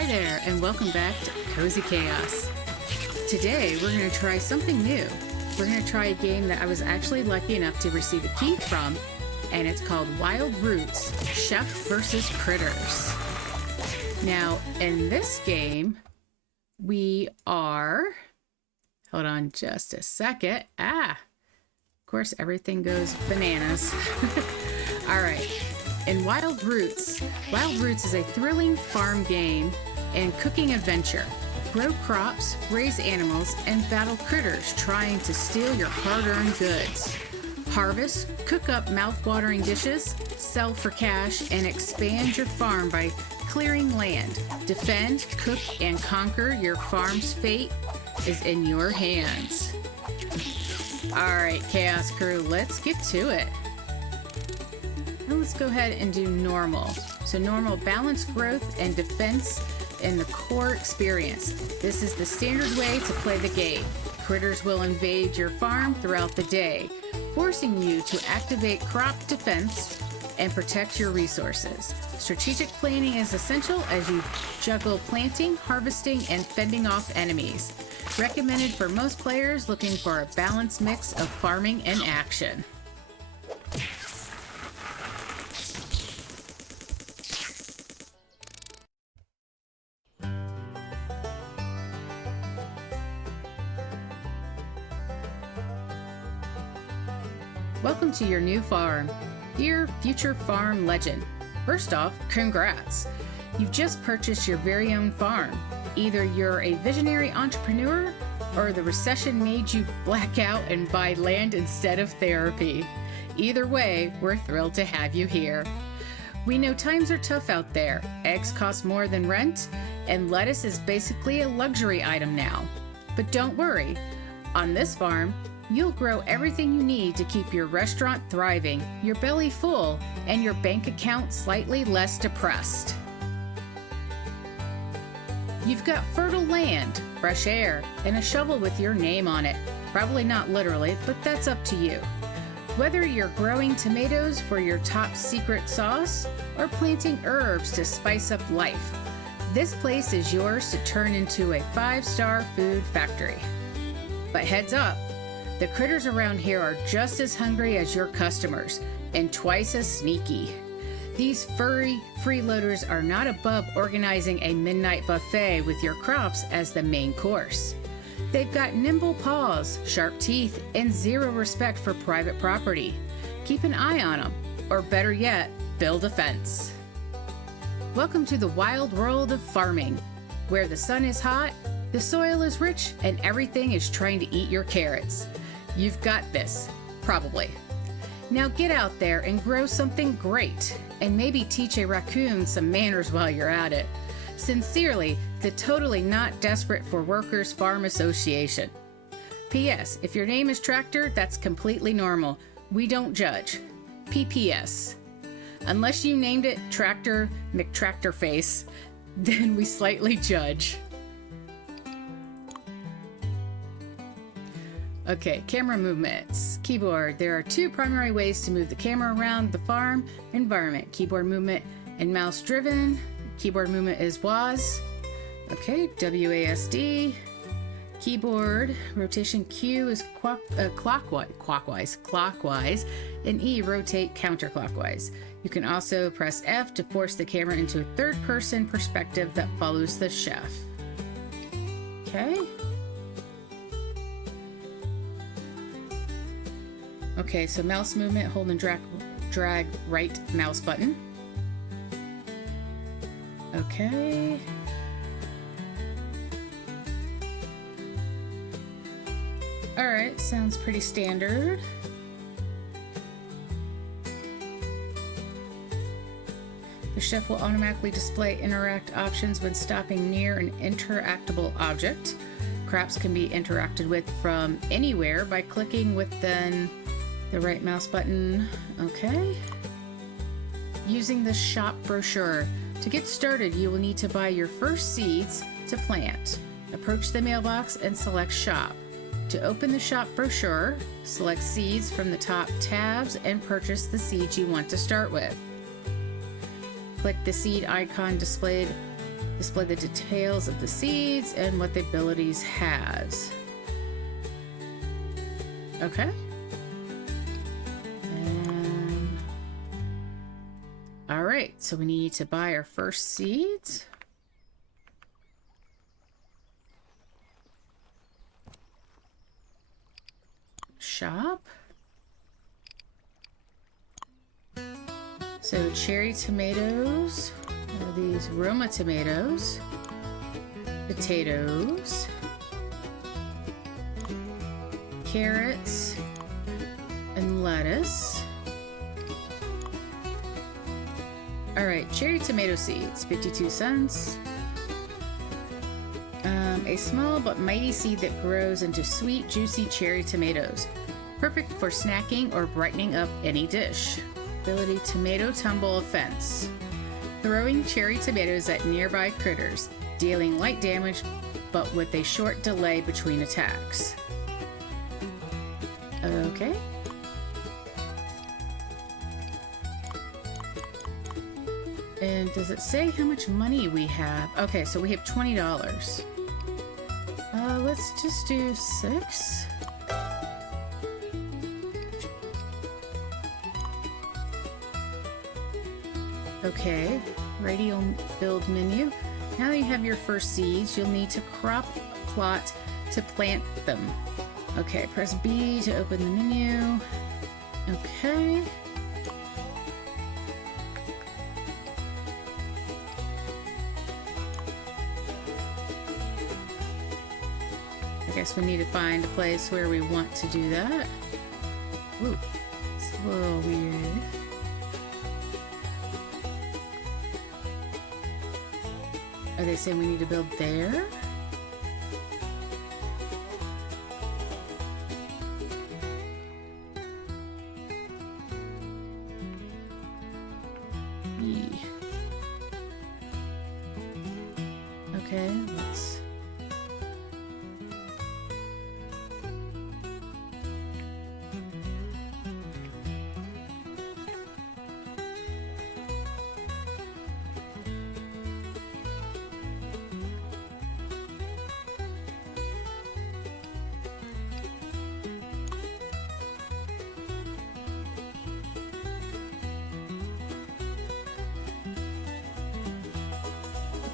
Hi there, and welcome back to Cozy Chaos. Today, we're going to try something new. We're going to try a game that I was actually lucky enough to receive a key from, and it's called Wild Roots: Chef vs. Critters. Now, in this game, we are... Hold on just a second. Of course, everything goes bananas. All right. In Wild Roots is a thrilling farm game and cooking adventure. Grow crops, raise animals, and battle critters trying to steal your hard-earned goods. Harvest, cook up mouth-watering dishes, sell for cash, and expand your farm by clearing land. Defend, cook, and conquer. Your farm's fate is in your hands. All right, Chaos Crew, let's get to it. Now let's go ahead and do normal. So normal, balanced growth and defense in the core experience. This is the standard way to play the game. Critters will invade your farm throughout the day, forcing you to activate crop defense and protect your resources. Strategic planning is essential as you juggle planting, harvesting, and fending off enemies. Recommended for most players looking for a balanced mix of farming and action. Welcome to your new farm. Dear future farm legend, first off, congrats. You've just purchased your very own farm. Either you're a visionary entrepreneur or the recession made you black out and buy land instead of therapy. Either way, we're thrilled to have you here. We know times are tough out there. Eggs cost more than rent, and lettuce is basically a luxury item now. But don't worry, on this farm, you'll grow everything you need to keep your restaurant thriving, your belly full, and your bank account slightly less depressed. You've got fertile land, fresh air, and a shovel with your name on it. Probably not literally, but that's up to you. Whether you're growing tomatoes for your top secret sauce or planting herbs to spice up life, this place is yours to turn into a 5-star food factory. But heads up, the critters around here are just as hungry as your customers, and twice as sneaky. These furry freeloaders are not above organizing a midnight buffet with your crops as the main course. They've got nimble paws, sharp teeth, and zero respect for private property. Keep an eye on them, or better yet, build a fence. Welcome to the wild world of farming, where the sun is hot, the soil is rich, and everything is trying to eat your carrots. You've got this, probably. Now get out there and grow something great, and maybe teach a raccoon some manners while you're at it. Sincerely, the Totally Not Desperate for Workers Farm Association. P.S. If your name is Tractor, that's completely normal. We don't judge. P.P.S. Unless you named it Tractor McTractorface, then we slightly judge. Okay, camera movements. Keyboard. There are two primary ways to move the camera around the farm environment. Keyboard movement and mouse driven. Keyboard movement is WASD. Okay, WASD. Keyboard rotation Q is clockwise, and E rotate counterclockwise. You can also press F to force the camera into a third-person perspective that follows the chef. Okay. Okay, so mouse movement, hold and drag right mouse button. Okay. All right, sounds pretty standard. The chef will automatically display interact options when stopping near an interactable object. Crops can be interacted with from anywhere by clicking within the right mouse button. Okay. Using the shop brochure. To get started, you will need to buy your first seeds to plant. Approach the mailbox and select shop. To open the shop brochure, select seeds from the top tabs and purchase the seeds you want to start with. Click the seed icon displayed Display the details of the seeds and what the abilities has. Okay. And all right, so we need to buy our first seeds. Shop. So cherry tomatoes, these Roma tomatoes, potatoes, carrots, and lettuce. All right, cherry tomato seeds, 52 cents. A small but mighty seed that grows into sweet, juicy cherry tomatoes. Perfect for snacking or brightening up any dish. Ability tomato tumble offense. Throwing cherry tomatoes at nearby critters, dealing light damage but with a short delay between attacks. Okay. And does it say how much money we have? Okay, so we have $20. Let's just do 6. Okay, radial build menu. Now that you have your first seeds, you'll need to crop plot to plant them. Okay, press B to open the menu. Okay. I guess we need to find a place where we want to do that. Ooh, it's a little weird. Are they saying we need to build there? Okay, let's...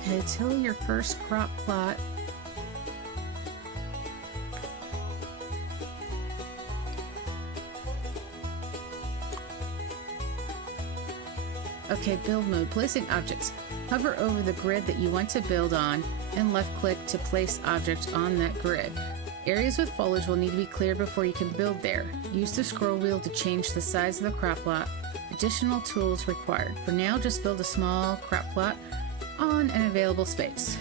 Okay, till your first crop plot. Okay, build mode. Placing objects. Hover over the grid that you want to build on and left click to place objects on that grid. Areas with foliage will need to be cleared before you can build there. Use the scroll wheel to change the size of the crop plot. Additional tools required. For now, just build a small crop plot on an available space.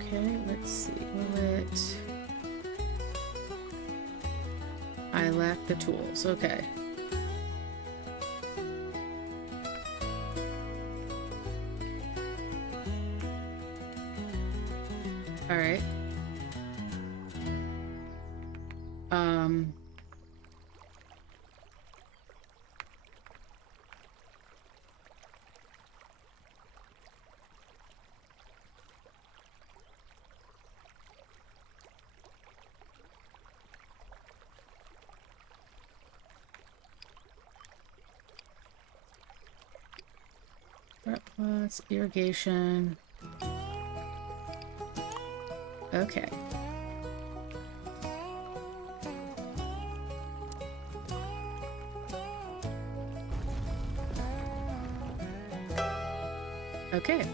Okay, let's see. Will it... I lack the tools. Okay. All right. Crop plots, irrigation. Okay. Okay.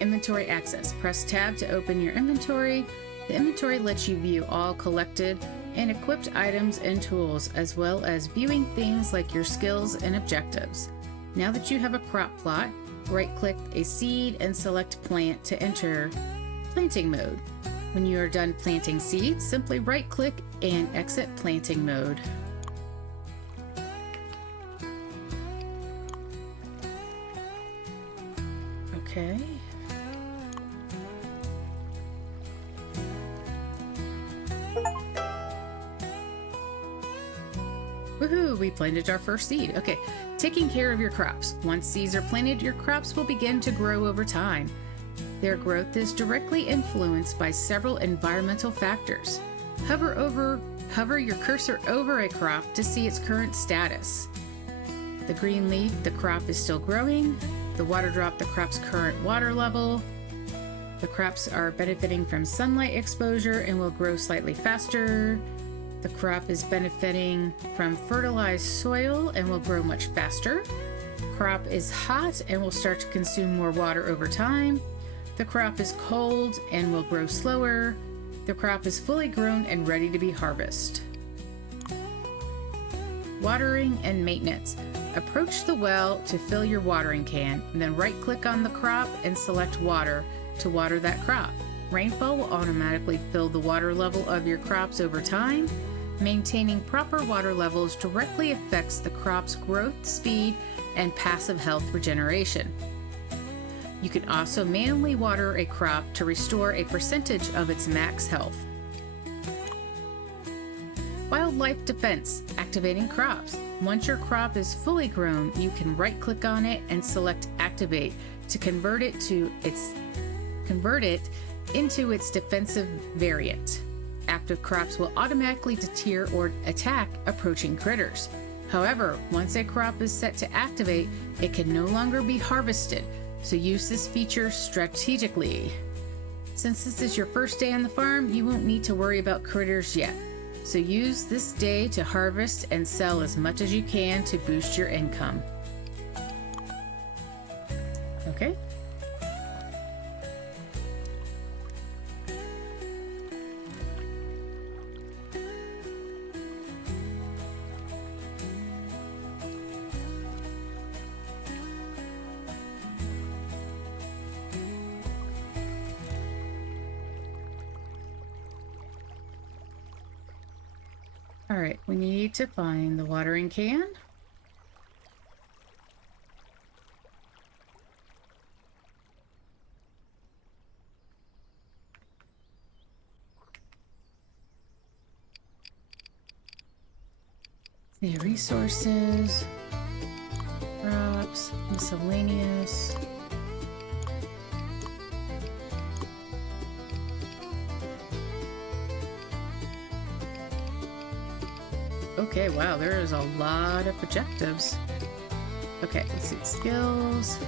Inventory access. Press tab to open your inventory. The inventory lets you view all collected and equipped items and tools, as well as viewing things like your skills and objectives. Now that you have a crop plot, right-click a seed and select plant to enter planting mode. When you are done planting seeds, simply right-click and exit planting mode. Okay. Woohoo, we planted our first seed. Okay, taking care of your crops. Once seeds are planted, your crops will begin to grow over time. Their growth is directly influenced by several environmental factors. Hover your cursor over a crop to see its current status. The green leaf, the crop is still growing. The water drop, the crop's current water level. The crops are benefiting from sunlight exposure and will grow slightly faster. The crop is benefiting from fertilized soil and will grow much faster. Crop is hot and will start to consume more water over time. The crop is cold and will grow slower. The crop is fully grown and ready to be harvested. Watering and maintenance. Approach the well to fill your watering can, and then right-click on the crop and select water to water that crop. Rainfall will automatically fill the water level of your crops over time. Maintaining proper water levels directly affects the crop's growth speed and passive health regeneration. You can also manually water a crop to restore a percentage of its max health. Wildlife defense, activating crops. Once your crop is fully grown, you can right-click on it and select Activate to convert it into its defensive variant. Active crops will automatically deter or attack approaching critters. However, once a crop is set to activate, it can no longer be harvested, so use this feature strategically. Since this is your first day on the farm, you won't need to worry about critters yet. So use this day to harvest and sell as much as you can to boost your income. Okay. All right, we need to find the watering can. The resources, crops, miscellaneous. Okay, wow, there is a lot of objectives. Okay, let's see, skills.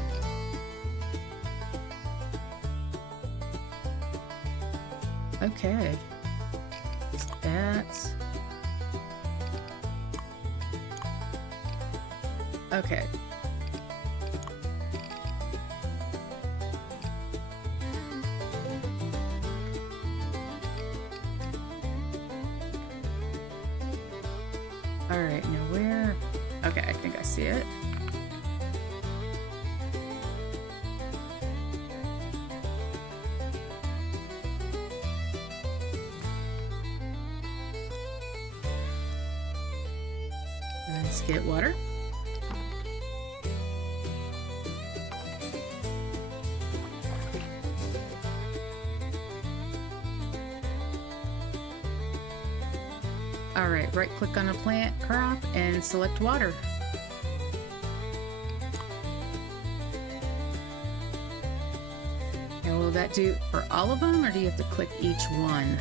Okay. Stats. Okay. All right, now where? Okay, I think I see it. Let's get water. All right, right click on a plant crop and select water. And will that do for all of them, or do you have to click each one?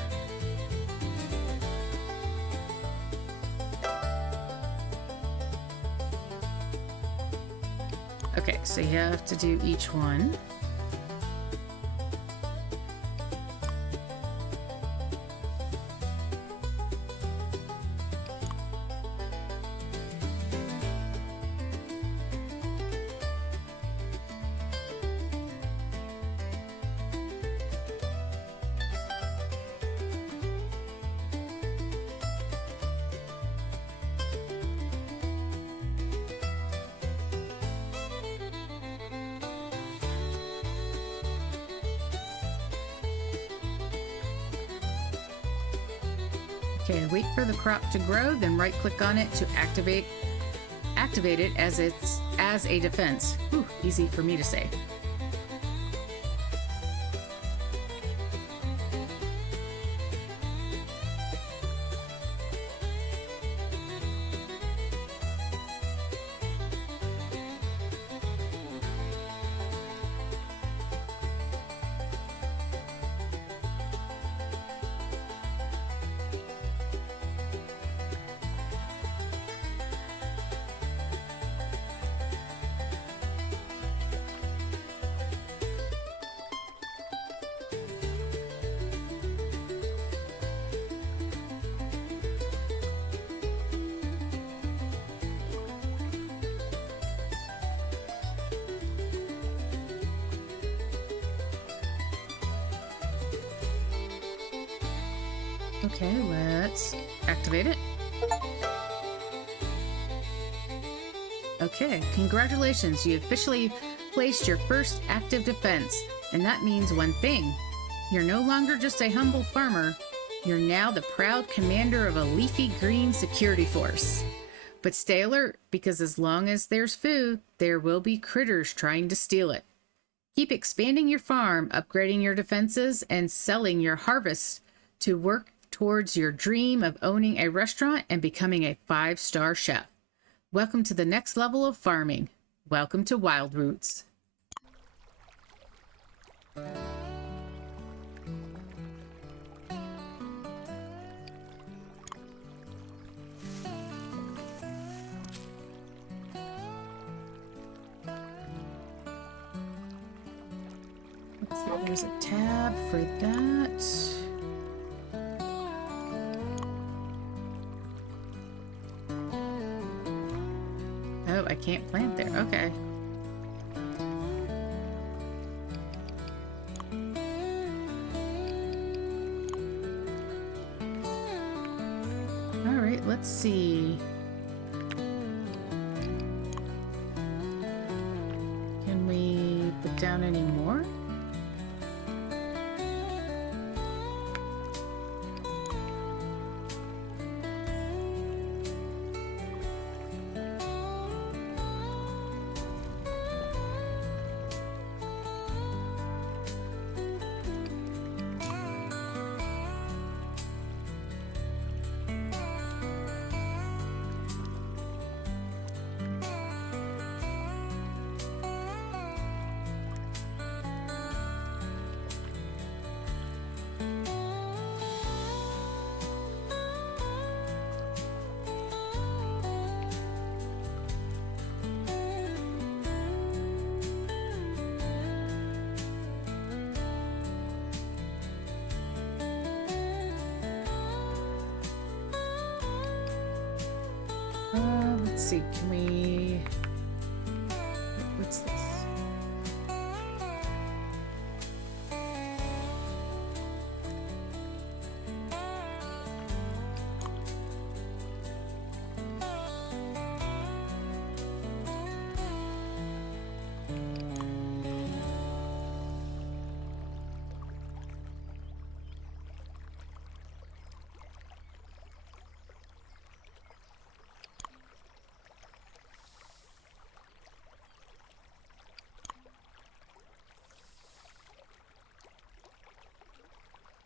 Okay, so you have to do each one. Okay, wait for the crop to grow, then right click on it to activate it as a defense. Whew, easy for me to say. Okay, let's activate it. Okay, congratulations. You officially placed your first active defense. And that means one thing. You're no longer just a humble farmer. You're now the proud commander of a leafy green security force. But stay alert, because as long as there's food, there will be critters trying to steal it. Keep expanding your farm, upgrading your defenses, and selling your harvest to work towards your dream of owning a restaurant and becoming a 5-star chef. Welcome to the next level of farming. Welcome to Wild Roots. Let's see, there's a tab for that. Oh, I can't plant there. Okay. All right, let's see. Can we put down any more? Let's see, can we... What's this?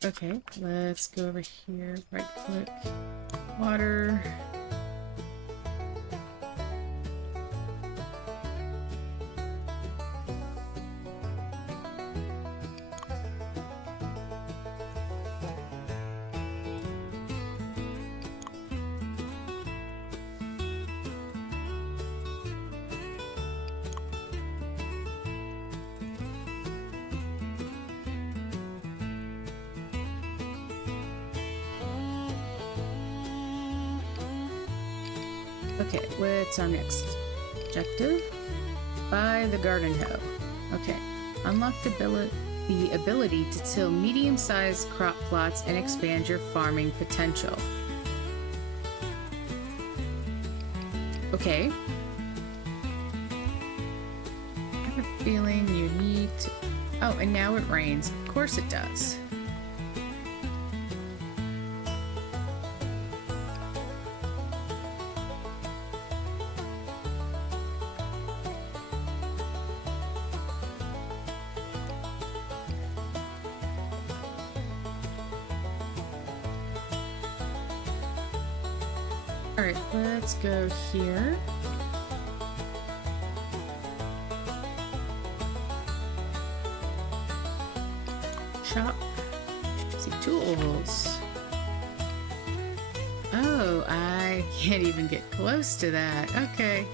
Okay, let's go over here, right click, water. Okay, what's our next objective? Buy the garden hoe. Okay, unlock the ability to till medium-sized crop plots and expand your farming potential. Okay. I have a feeling you need to... Oh, and now it rains. Of course it does. Alright, let's go here. Shop. See, tools. Oh, I can't even get close to that. Okay.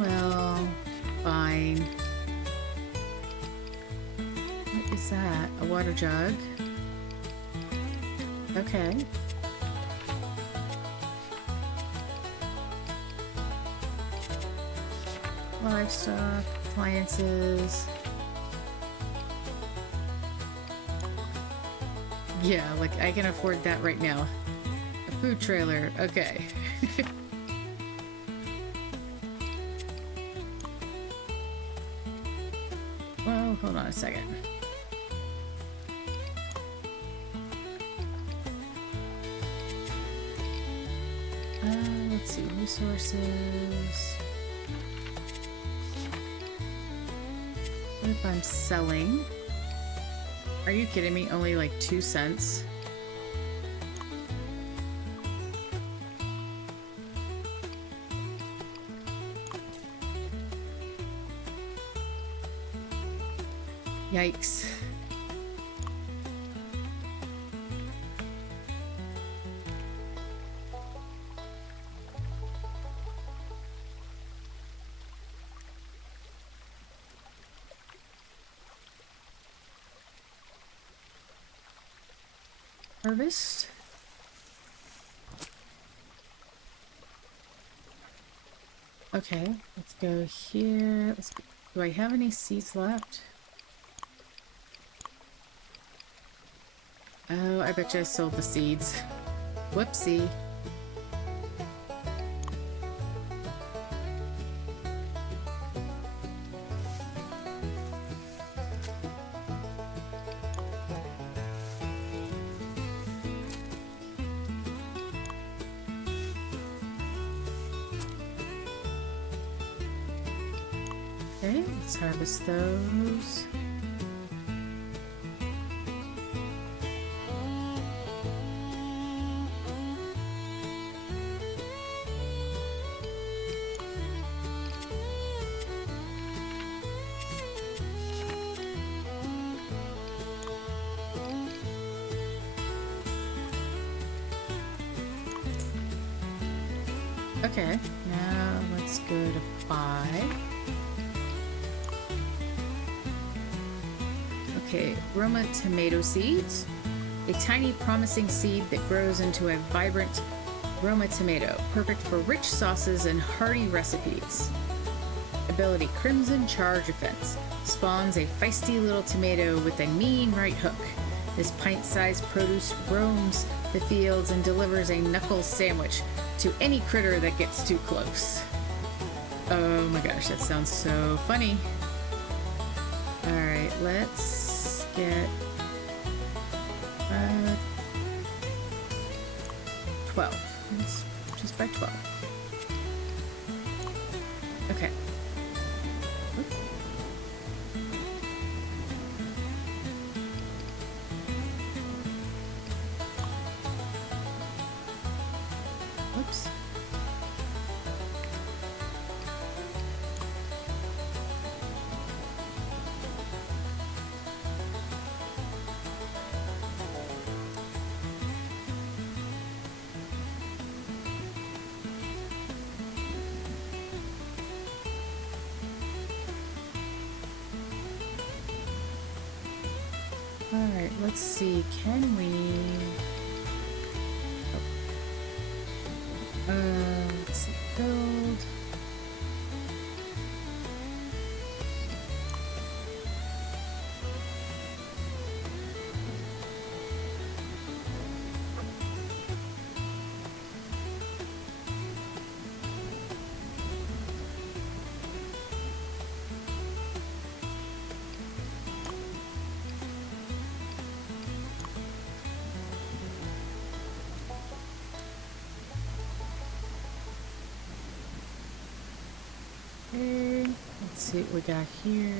Well, fine. What is that? A water jug. Okay. Livestock, appliances. Yeah, like I can afford that right now. A food trailer, okay. Well, hold on a second. Let's see, resources. What if I'm selling? Are you kidding me? Only like 2 cents? Yikes. Harvest. Okay, let's go here. Do I have any seeds left? Oh, I bet you I sold the seeds. Whoopsie. Okay, let's harvest those. Okay, now let's go to buy. Okay, Roma tomato seeds. A tiny promising seed that grows into a vibrant Roma tomato, perfect for rich sauces and hearty recipes. Ability Crimson Charge Offense. Spawns a feisty little tomato with a mean right hook. This pint-sized produce roams the fields and delivers a knuckle sandwich to any critter that gets too close. Oh my gosh, that sounds so funny. Alright, let's get 12. Let's just buy 12. Okay. Oops. Alright, let's see, can we... let's see, build... Okay, let's see what we got here.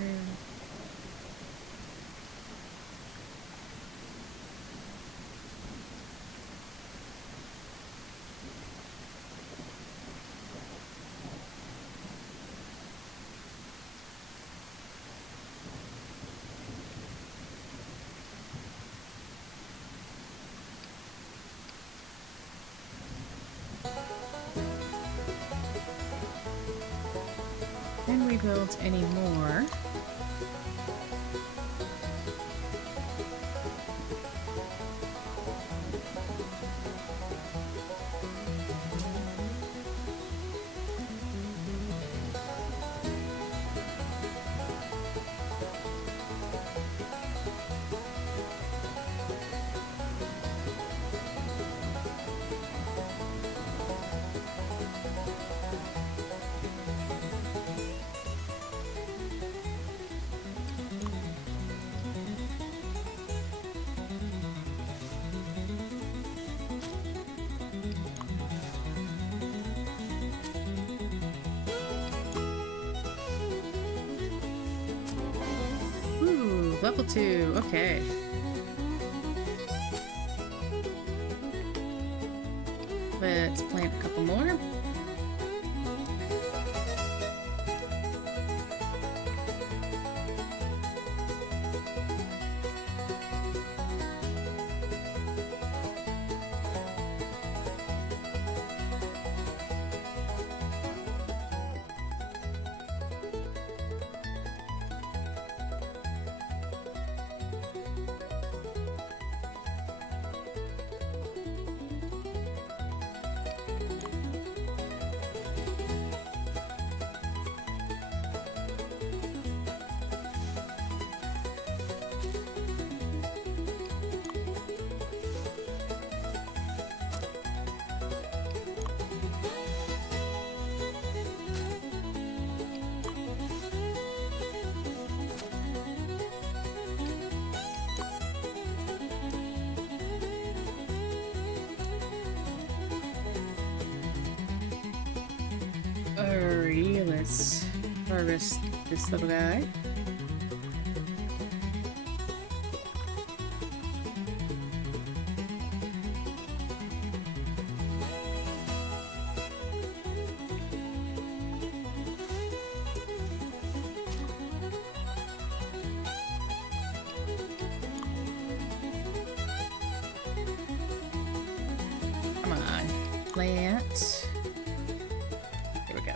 Can we build any more? level 2. Okay. Let's plant a couple more. Alrighty, let's harvest this little guy. Come on, plant. Here we go.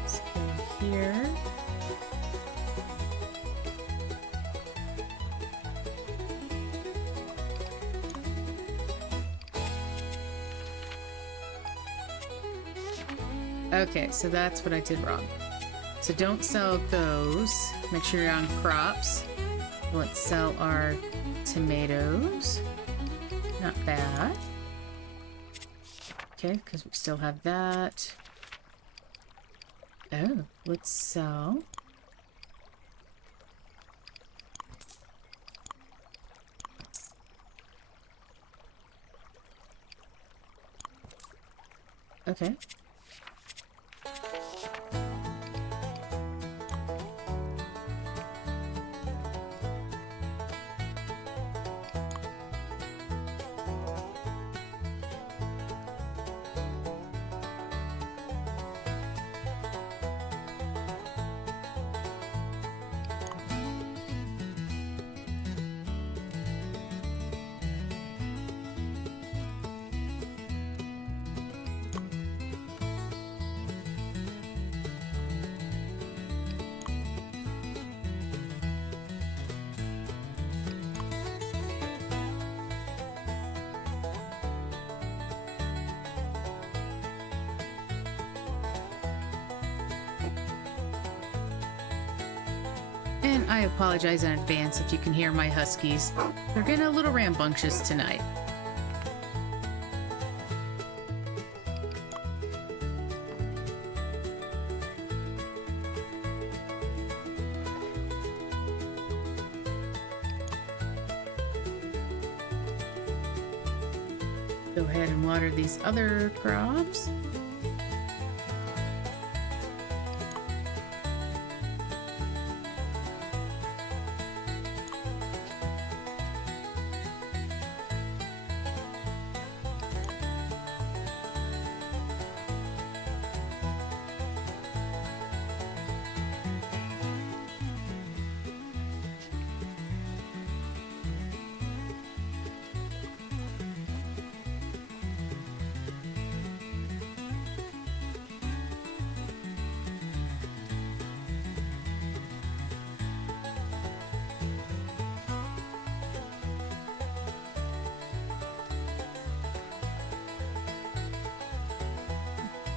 Let's go here. Okay, so that's what I did wrong. So don't sell those. Make sure you're on crops. Let's sell our tomatoes. Not bad. Okay, because we still have that. Oh, let's sell. Okay. And I apologize in advance if you can hear my huskies. They're getting a little rambunctious tonight. Go ahead and water these other crops.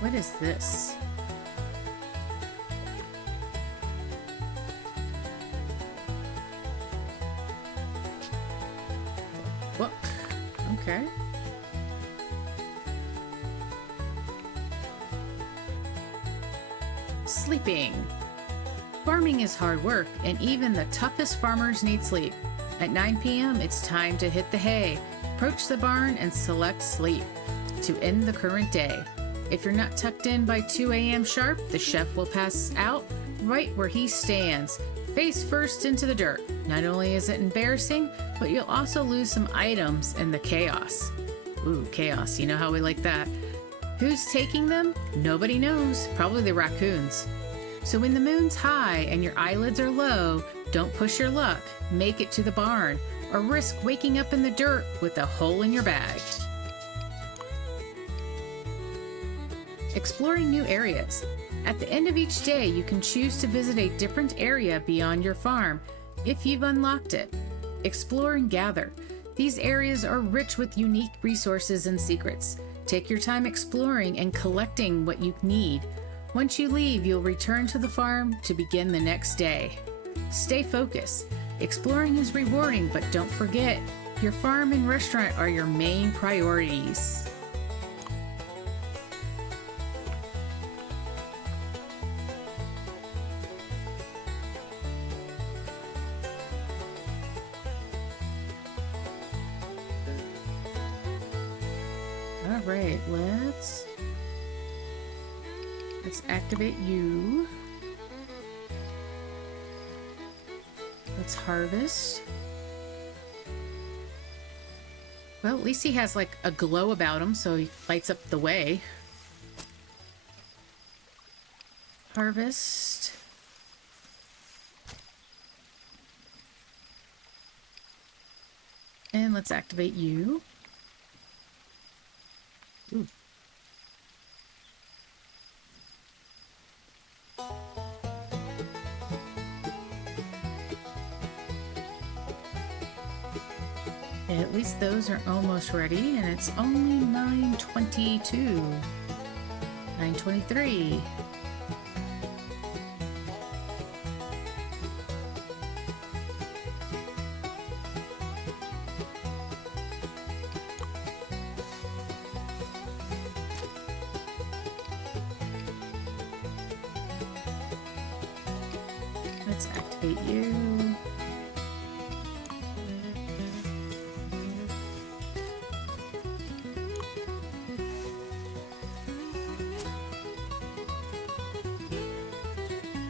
What is this? Book. Okay. Sleeping. Farming is hard work, and even the toughest farmers need sleep. At 9 p.m., it's time to hit the hay, approach the barn, and select sleep to end the current day. If you're not tucked in by 2 a.m. sharp, the chef will pass out right where he stands, face first into the dirt. Not only is it embarrassing, but you'll also lose some items in the chaos. Ooh, chaos, you know how we like that. Who's taking them? Nobody knows, probably the raccoons. So when the moon's high and your eyelids are low, don't push your luck, make it to the barn, or risk waking up in the dirt with a hole in your bag. Exploring new areas. At the end of each day, you can choose to visit a different area beyond your farm if you've unlocked it. Explore and gather. These areas are rich with unique resources and secrets. Take your time exploring and collecting what you need. Once you leave, you'll return to the farm to begin the next day. Stay focused. Exploring is rewarding, but don't forget, your farm and restaurant are your main priorities. All right, let's activate you. Let's harvest. Well, at least he has like a glow about him, so he lights up the way. Harvest. And let's activate you. Ooh. At least those are almost ready, and it's only 9:22. 9:23. Let's activate you.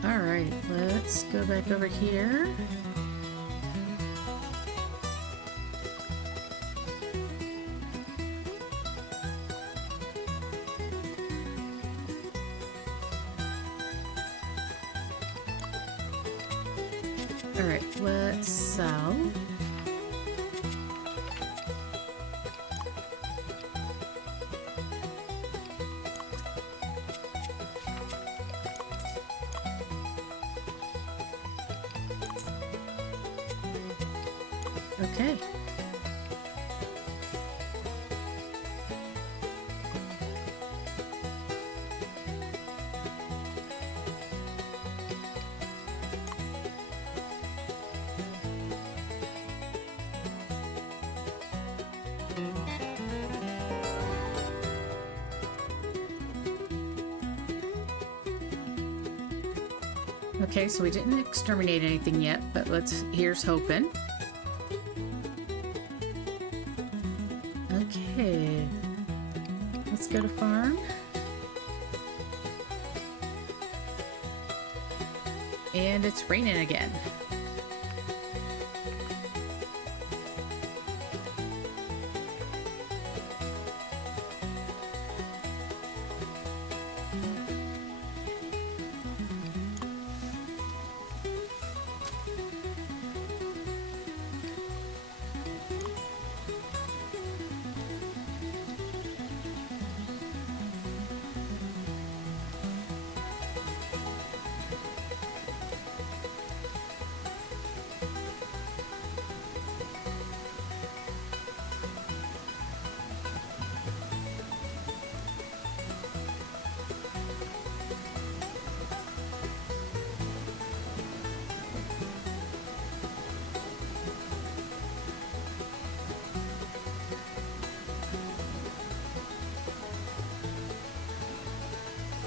Alright, let's go back over here. Alright, let's sell. Okay. Okay, so we didn't exterminate anything yet, but here's hoping. Okay, let's go to farm. And it's raining again.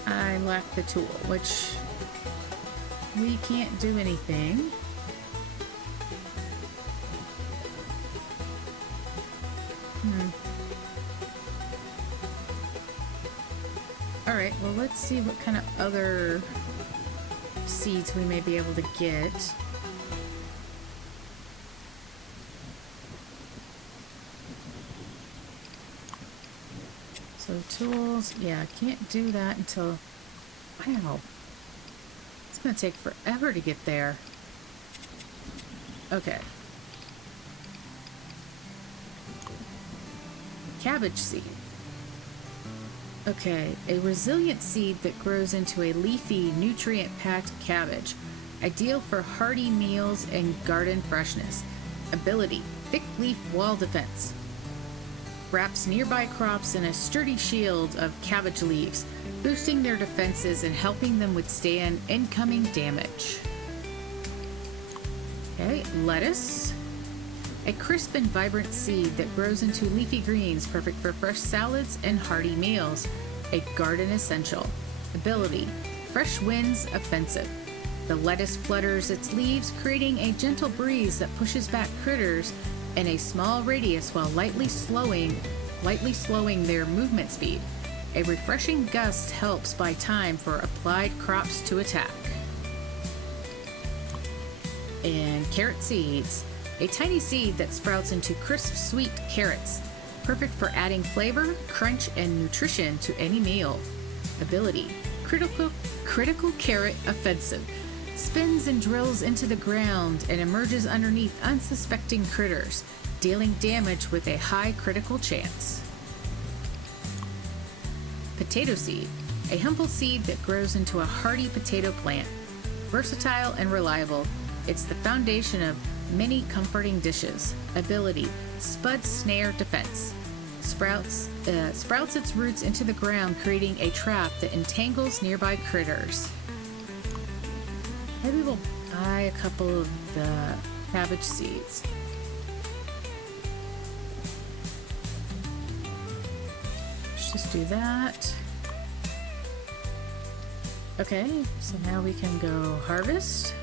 I lack the tool, which we can't do anything. Alright, well, let's see what kind of other seeds we may be able to get. So tools, yeah, I can't do that until... Wow. It's gonna take forever to get there. Okay. Cabbage seed. Okay, a resilient seed that grows into a leafy, nutrient-packed cabbage. Ideal for hearty meals and garden freshness. Ability, thick leaf wall defense. Wraps nearby crops in a sturdy shield of cabbage leaves, boosting their defenses and helping them withstand incoming damage. Okay, lettuce. A crisp and vibrant seed that grows into leafy greens, perfect for fresh salads and hearty meals. A garden essential. Ability, fresh winds offensive. The lettuce flutters its leaves, creating a gentle breeze that pushes back critters in a small radius while lightly slowing their movement speed. A refreshing gust helps buy time for applied crops to attack. And carrot seeds. A tiny seed that sprouts into crisp, sweet carrots. Perfect for adding flavor, crunch, and nutrition to any meal. Ability, critical carrot offensive. Spins and drills into the ground and emerges underneath unsuspecting critters, dealing damage with a high critical chance. Potato seed. A humble seed that grows into a hardy potato plant. Versatile and reliable. It's the foundation of many comforting dishes. Ability, spud snare defense. Sprouts its roots into the ground, creating a trap that entangles nearby critters. Maybe we'll buy a couple of the cabbage seeds. Let's just do that. Okay, so now we can go harvest.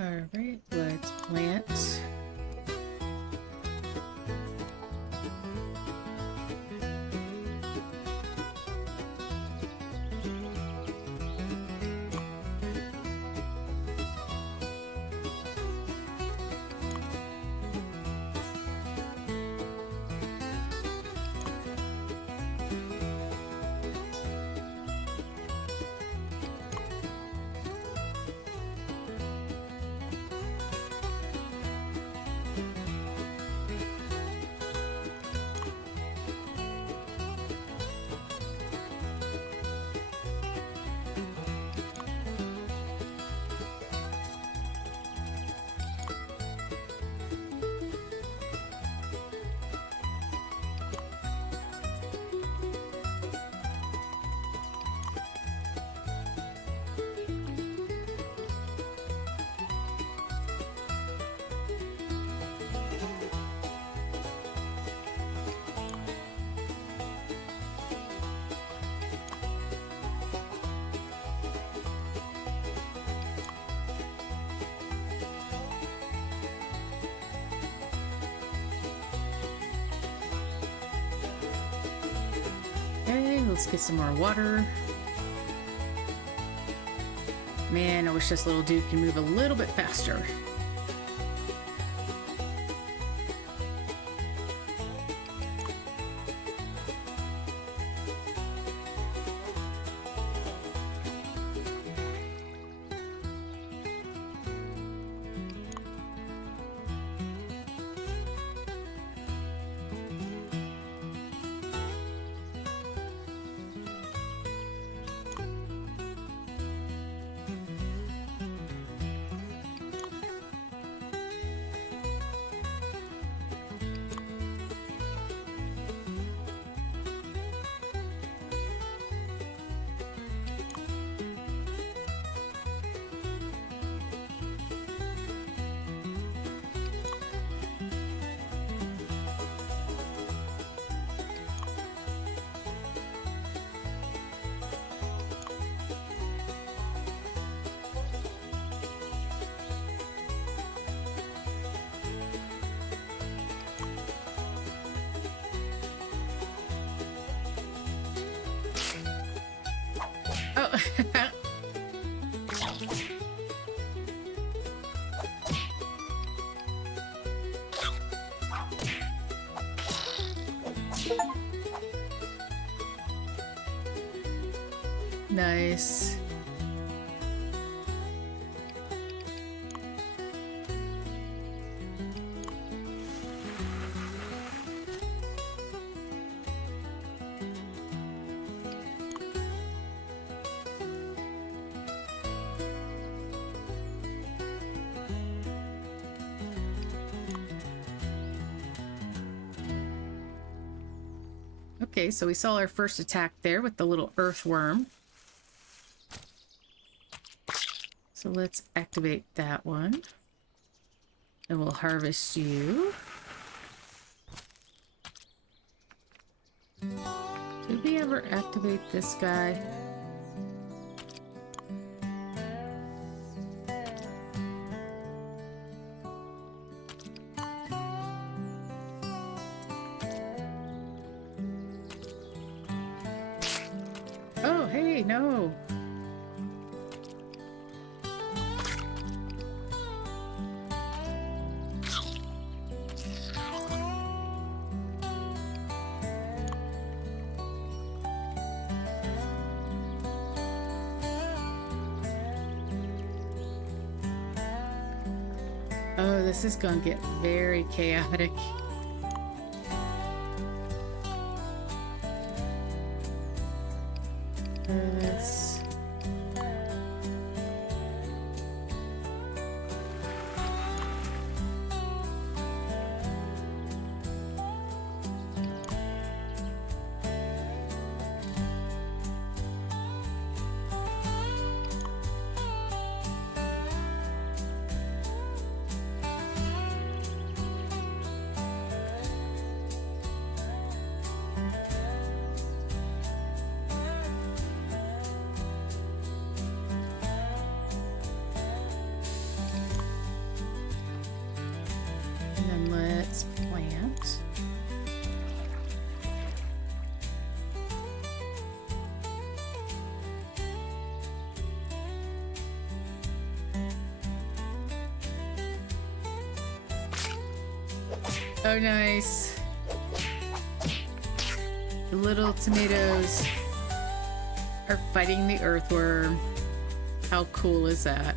Alright, let's plant. Okay, let's get some more water. Man, I wish this little dude could move a little bit faster. Oh. Nice. Okay, so we saw our first attack there with the little earthworm. So let's activate that one. And we'll harvest you. Did we ever activate this guy? Oh, hey, no. Oh, this is gonna get very chaotic. This. And then let's plant. Oh, nice. The little tomatoes are fighting the earthworm. How cool is that?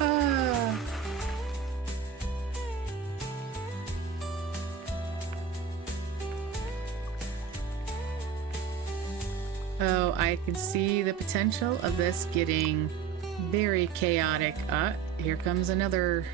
Ah. Oh, I can see the potential of this getting very chaotic. Here comes another.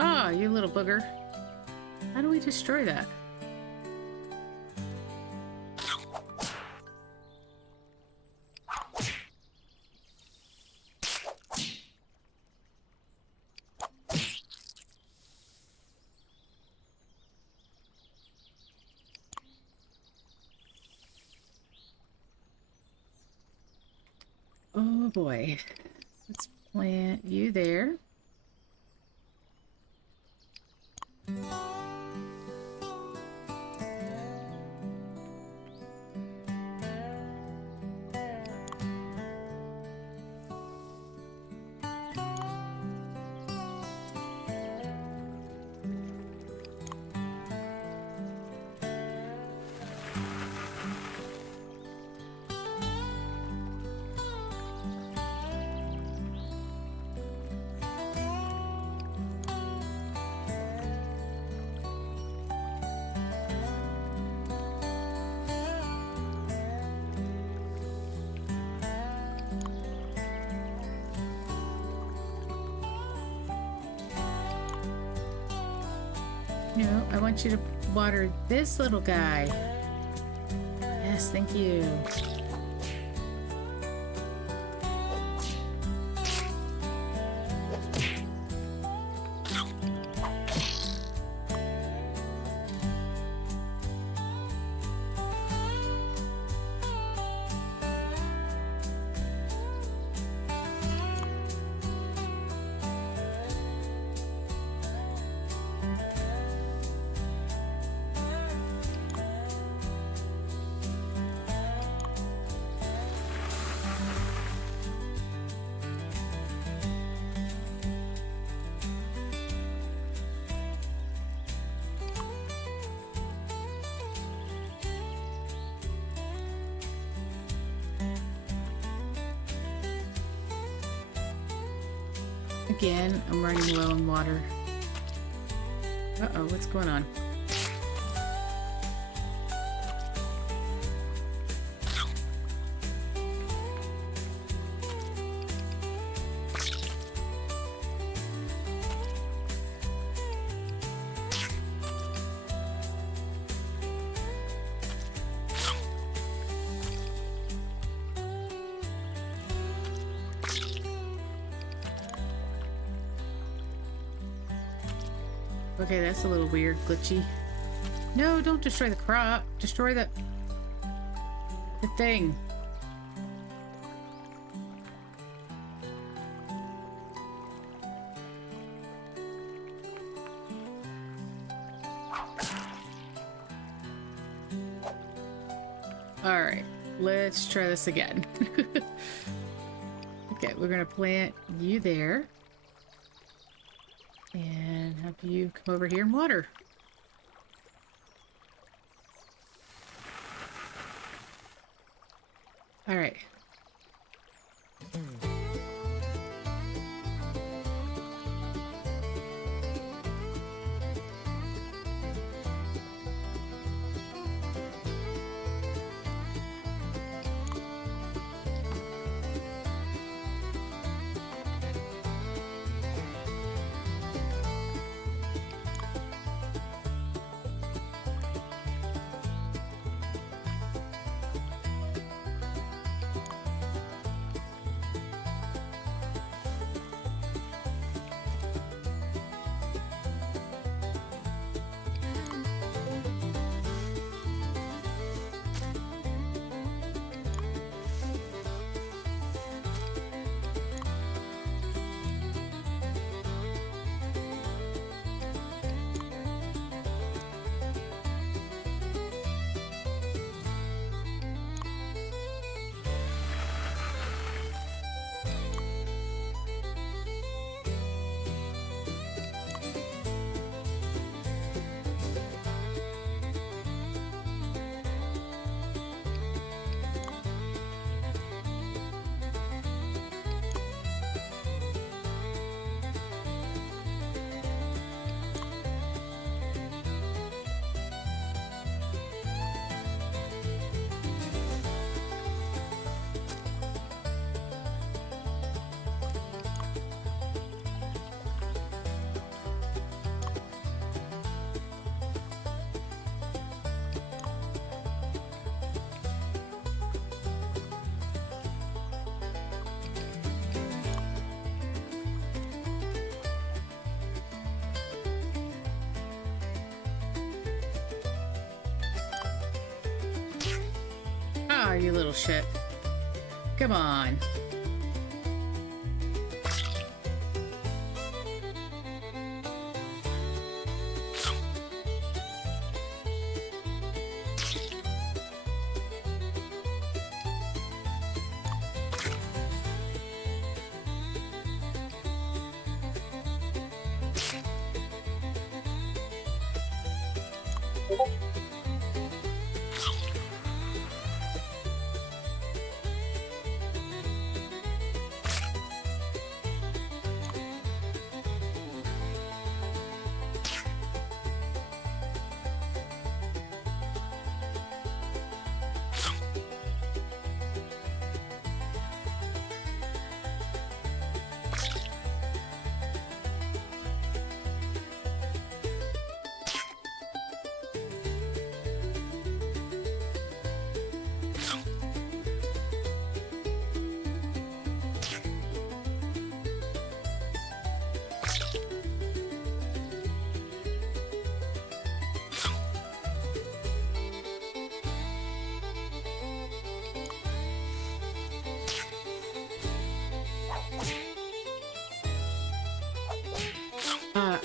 Ah, you little booger. How do we destroy that? Oh boy. Let's plant you there. No, I want you to water this little guy. Yes, thank you. Again, I'm running low on water. Uh-oh, what's going on? Okay, that's a little weird, glitchy. No, don't destroy the crop. Destroy the thing. All right, let's try this again. Okay, we're gonna plant you there. And have you come over here and water. All right. Ah, you little shit. Come on.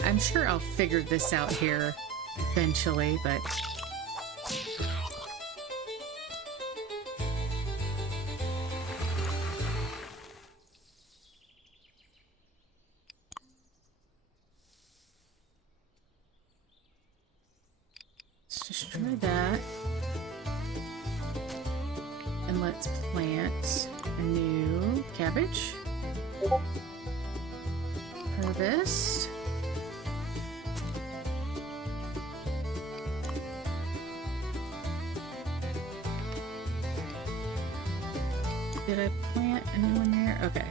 I'm sure I'll figure this out here eventually, but... let's just try that. And let's plant a new cabbage. Harvest. Did I plant a new one there? Okay.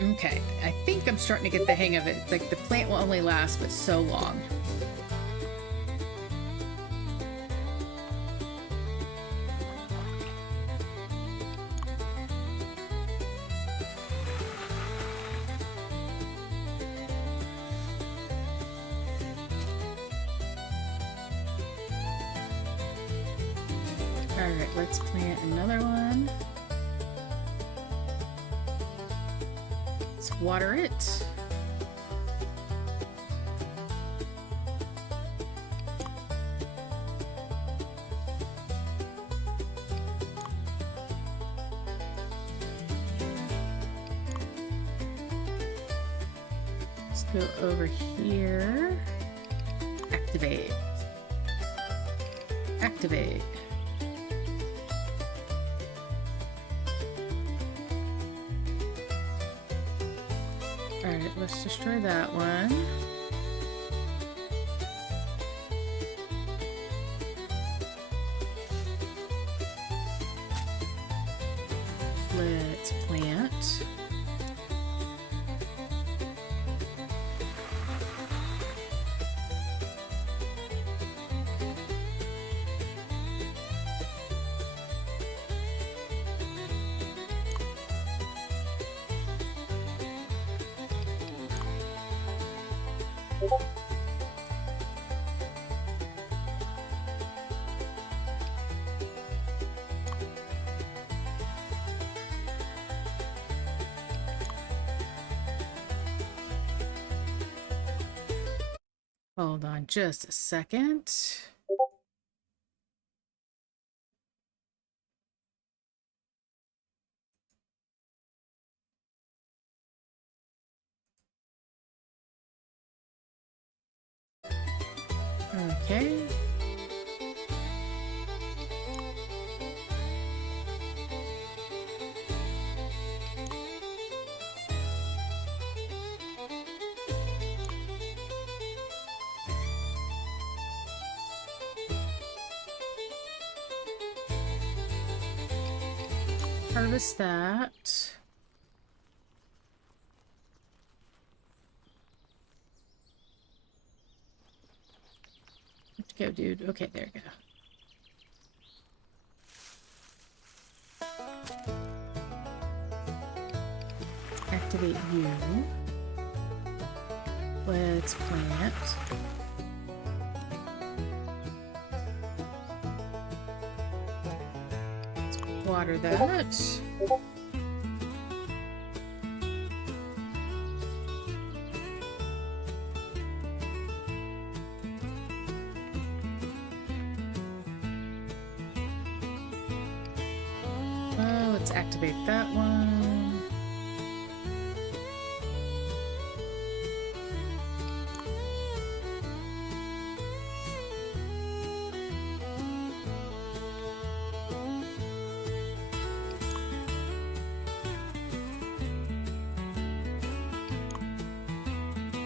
Okay, I think I'm starting to get the hang of it. Like, the plant will only last but so long. Alright, let's plant another one. Water it. Let's go over here. Activate. Activate. Alright, let's destroy that one. Let's plant. Hold on just a second. Okay. Harvest that. Let's go, dude. Okay, there you go. activate you. Let's plant. Let's water that. Let's activate that one.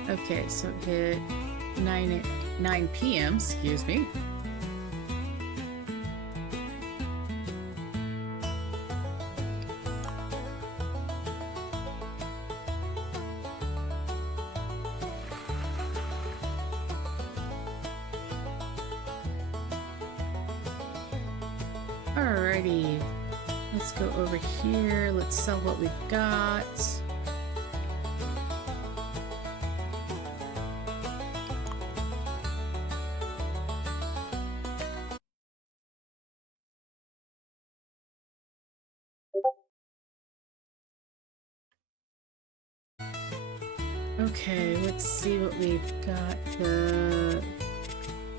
Okay, so it hit 9 p.m., excuse me. Alrighty, let's go over here. Let's sell what we've got. Okay, let's see what we've got.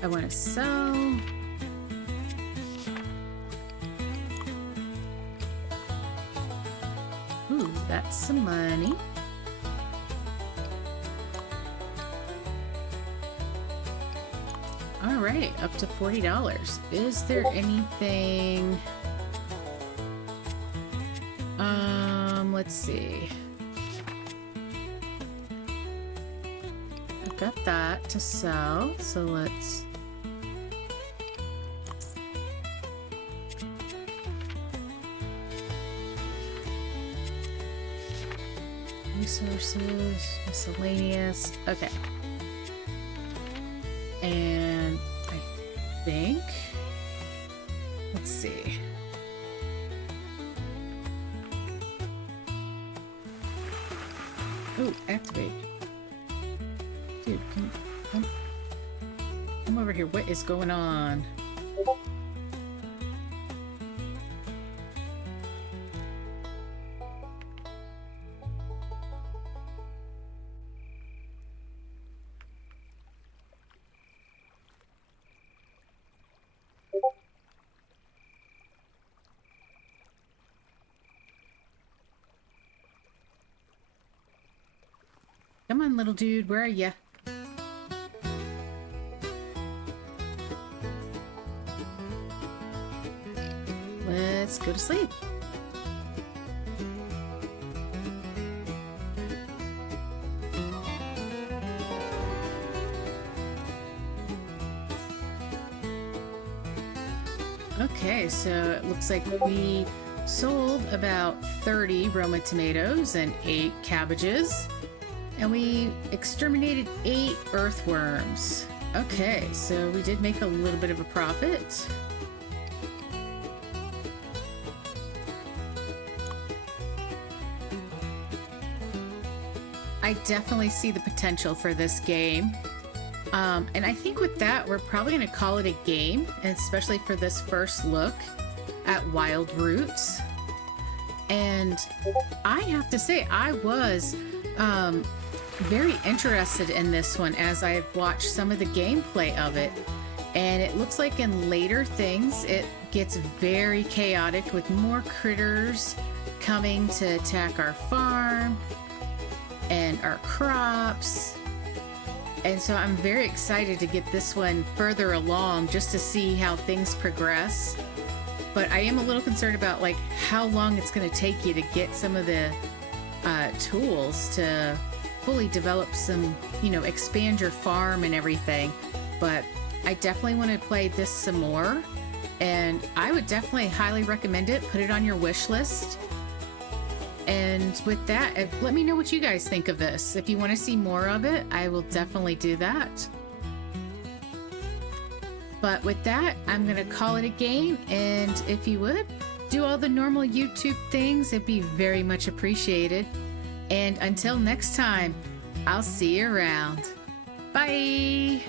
I want to sell. Ooh, that's some money. All right, up to $40. Is there anything? Let's see. I've got that to sell, so let's... Resources, miscellaneous, okay. And I think, let's see. Oh, activate. Dude, come over here. What is going on? Come on, little dude, where are ya? Let's go to sleep. Okay, so it looks like we sold about 30 Roma tomatoes and 8 cabbages. And we exterminated 8 earthworms. Okay, so we did make a little bit of a profit. I definitely see the potential for this game. And I think with that, we're probably going to call it a game, especially for this first look at Wild Roots. And I have to say, I was very interested in this one as I've watched some of the gameplay of it. And it looks like in later things, it gets very chaotic with more critters coming to attack our farm and our crops. And so I'm very excited to get this one further along just to see how things progress. But I am a little concerned about like how long it's going to take you to get some of the tools to fully develop some, you know, expand your farm and everything. But I definitely want to play this some more, and I would definitely highly recommend it. Put it on your wish list. And with that, let me know what you guys think of this. If you want to see more of it, I will definitely do that. But with that, I'm going to call it a game. And if you would, do all the normal YouTube things, it'd be very much appreciated. And until next time, I'll see you around. Bye!